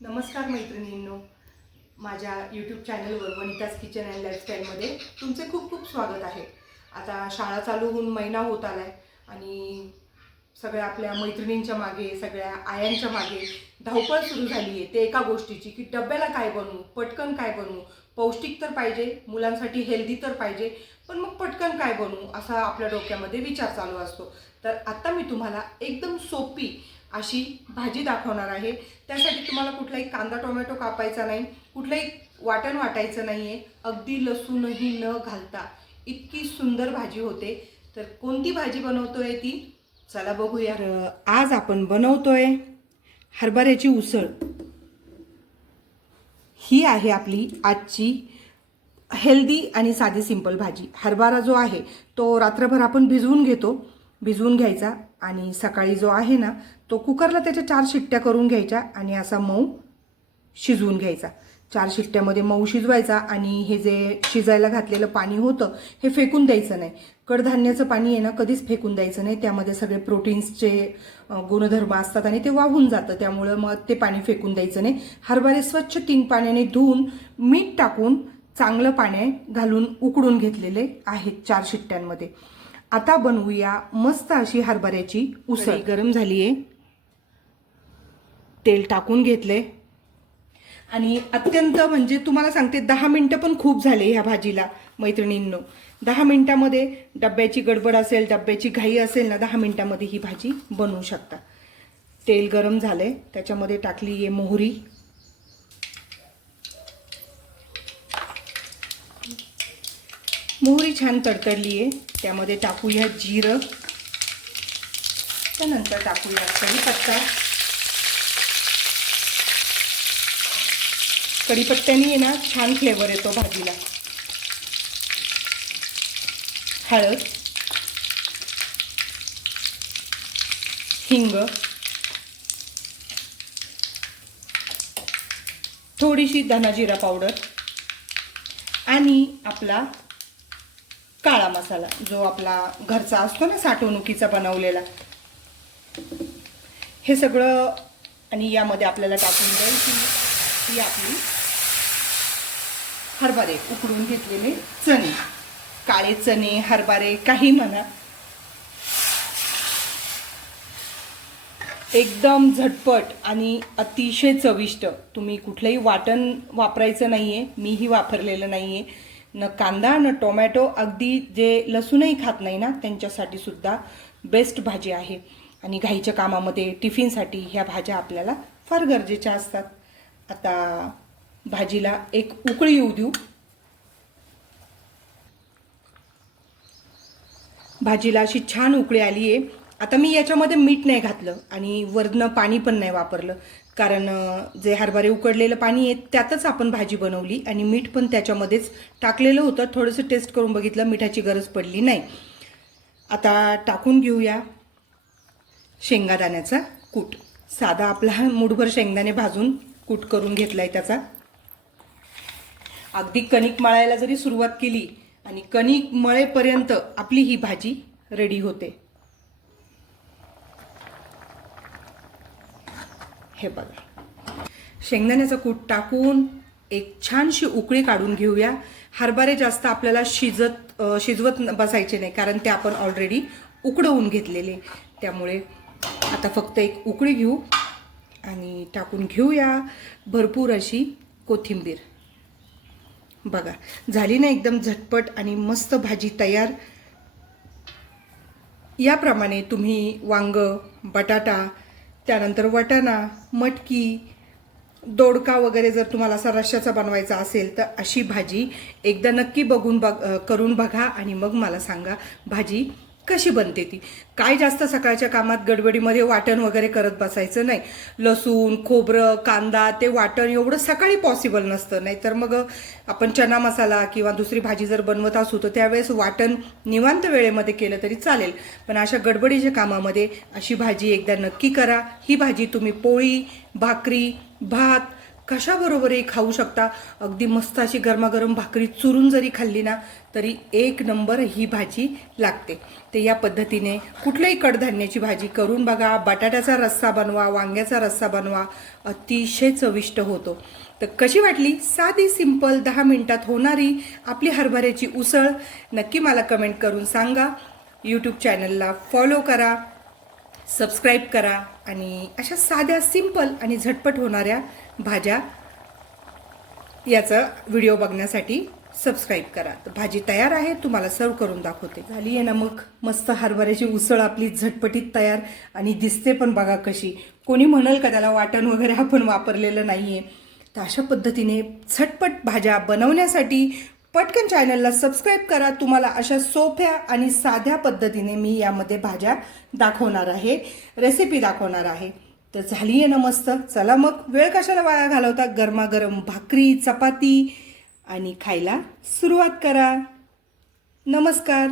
नमस्कार मैत्रिणींनो माझ्या यूट्यूब चॅनलवर वनिताज किचन अँड लाईफस्टाईलमध्ये तुमचे खूप खूप स्वागत आहे. आता शाळा चालू होऊन महिना होत आला आहे आणि सगळ्या आपल्या मैत्रिणींच्या मागे सगळ्या आयांच्या मागे धावपळ सुरू झाली आहे. ते एका गोष्टीची की डब्याला काय बनवू पटकन काय बनवू? पौष्टिक तर पाहिजे मुलांसाठी हेल्दी तर पाहिजे पण मग पटकन काय बनवू? असा आपल्या डोक्यामध्ये विचार चालू असतो. तर आत्ता मी तुम्हाला एकदम सोपी अशी भाजी दाखवणार आहे. त्यासाठी तुम्हाला कुठलाही कांदा टोमॅटो कापायचा नाही कुठलंही वाटण वाटायचं नाही आहे अगदी लसूणही न घालता इतकी सुंदर भाजी होते. तर कोणती भाजी बनवतोय ती? चला बघूया. आज आपण बनवतोय हरभऱ्याची उसळ. ही आहे आपली आजची हेल्दी आणि साधी सिंपल भाजी. हरभरा जो आहे तो रात्रभर आपण भिजवून घेतो. भिजवून घ्यायचा आणि सकाळी जो आहे ना तो कुकरला त्याच्या चार शिट्ट्या करून घ्यायच्या आणि असा मऊ शिजवून घ्यायचा. चार शिट्ट्यामध्ये मऊ शिजवायचा आणि हे जे शिजायला घातलेलं पाणी होतं हे फेकून द्यायचं नाही. कडधान्याचं पाणी आहे ना कधीच फेकून द्यायचं नाही. त्यामध्ये सगळे प्रोटीन्सचे गुणधर्म असतात आणि ते वाहून जातं. त्यामुळं मग ते पाणी फेकून द्यायचं नाही. हरभरे स्वच्छ तीन पाण्याने धुवून मीठ टाकून चांगलं पाणी घालून उकडून घेतलेले आहेत चार शिट्ट्यांमध्ये. आता बनवूया मस्त अशी हरभऱ्याची उसळ. गरम झाली आहे तेल टाकून घेतले. आणि अत्यंत म्हणजे तुम्हाला सांगते दहा मिनटं पण खूप झाले ह्या भाजीला मैत्रिणींनो. दहा मिनिटामध्ये डब्याची गडबड असेल डब्याची घाई असेल ना दहा मिनिटामध्ये ही भाजी बनवू शकता. तेल गरम झालंय त्याच्यामध्ये टाकली आहे मोहरी. मोहरी छान तडतडली आहे. त्यामध्ये टाकूया जिरं. त्यानंतर टाकूया कढीपत्ता. कढीपत्त्याने आहे ना छान फ्लेवर येतो भाजीला. हळद. हिंग. थोडीशी धनाजिरा पावडर. आणि आपला काळा मसाला जो आपला घरचा असतो ना साठवणुकीचा बनवलेला. हे सगळं आणि यामध्ये आपल्याला टाकून द्यायची ही आपली हरभरे उकडून घेतलेले चणे. काळे चणे हरभरे काही म्हणा. एकदम झटपट आणि अतिशय चविष्ट. तुम्ही कुठलंही वाटण वापरायचं नाही आहे मीही वापरलेलं नाही आहे न कांदा न टोमॅटो अगदी जे लसूणही खात नाही ना त्यांच्यासाठी सुद्धा बेस्ट भाजी आहे. आणि घाईच्या कामामध्ये टिफिनसाठी ह्या भाज्या आपल्याला फार गरजेच्या असतात. आता भाजीला एक उकळी येऊ देऊ. भाजीला अशी छान उकळी आली आहे आता मी याच्यामध्ये मीठ नाही घातलं आणि वरनं पाणी पण नाही वापरलं. कारण जे हरभरे उकडलेलं पाणी आहे त्यातच आपण भाजी बनवली आणि मीठ पण त्याच्यामध्येच टाकलेलं होतं. थोडंसं टेस्ट करून बघितलं मिठाची गरज पडली नाही. आता टाकून घेऊया शेंगादाण्याचा कूट. साधा आपला मुठभर शेंगदाणे भाजून कूट करून घेतला आहे त्याचा. अगदी कणिक मळायला जरी सुरुवात केली आणि कणिक मळेपर्यंत आपली ही भाजी रेडी होते. हे बघा. शेंगदाण्याचं कूट टाकून एक छानशी उकळी काढून घेऊया. हरभरे जास्त आपल्याला शिजत शिजवत न- बसायचे नाही कारण ते आपण ऑलरेडी उकडवून घेतलेले. त्यामुळे आता फक्त एक उकळी घेऊ आणि टाकून घेऊया भरपूर अशी कोथिंबीर. बघा झाली ना एकदम झटपट आणि मस्त भाजी तयार. याप्रमाणे तुम्ही वांग बटाटा त्यानंतर वटाणा मटकी दोडका वगैरे जर तुम्हाला असा रश्श्याचा बनवायचा असेल तर अशी भाजी एकदा नक्की बघून बघ करून बघा आणि मग मला सांगा भाजी कशी बनते ती? काय जास्त सकाळच्या कामात गडबडीमध्ये वाटण वगैरे करत बसायचं नाही. लसूण खोबरं कांदा ते वाटण एवढं सकाळी पॉसिबल नसतं. नाही तर मग आपण चना मसाला किंवा दुसरी भाजी जर बनवत असू तर त्यावेळेस वाटण निवांत वेळेमध्ये केलं तरी चालेल. पण अशा गडबडीच्या कामामध्ये अशी भाजी एकदा नक्की करा. ही भाजी तुम्ही पोळी भाकरी भात कशाबरोबरही खाऊ शकता. अगदी मस्त अशी गरमागरम भाकरी चुरून जरी खाल्ली ना तरी एक नंबर ही भाजी लागते. ते या पद्धतीने कुठल्याही कडधान्याची भाजी करून बघा बटाट्याचा रस्सा बनवा वांग्याचा रस्सा बनवा अतिशय चविष्ट होतो. तर कशी वाटली? साधी सिंपल दहा मिनिटात होणारी आपली हरभऱ्याची उसळ. नक्की मला कमेंट करून सांगा. यूट्यूब चॅनलला फॉलो करा. सबस्क्राईब करा आणि अशा साध्या सिंपल आणि झटपट होणाऱ्या भाज्या याचा व्हिडिओ बघण्यासाठी सबस्क्राईब करा. तर भाजी तयार आहे तुम्हाला सर्व करून दाखवते. झाली आहे ना मग मस्त हरभऱ्याची उसळ आपली झटपटीत तयार आणि दिसते पण बघा कशी. कोणी म्हणाल का त्याला वाटण वगैरे आपण वापरलेलं नाही आहे तर अशा पद्धतीने झटपट भाज्या बनवण्यासाठी पटकन चॅनलला सबस्क्राईब करा. तुम्हाला अशा सोप्या आणि साध्या पद्धतीने मी यामध्ये भाज्या दाखवणार आहे रेसिपी दाखवणार आहे. तर झाली आहे ना मस्त चला मग वेळ कशाला वाया घालवता? गरमागरम भाकरी चपाती आणि खायला सुरुवात करा. नमस्कार.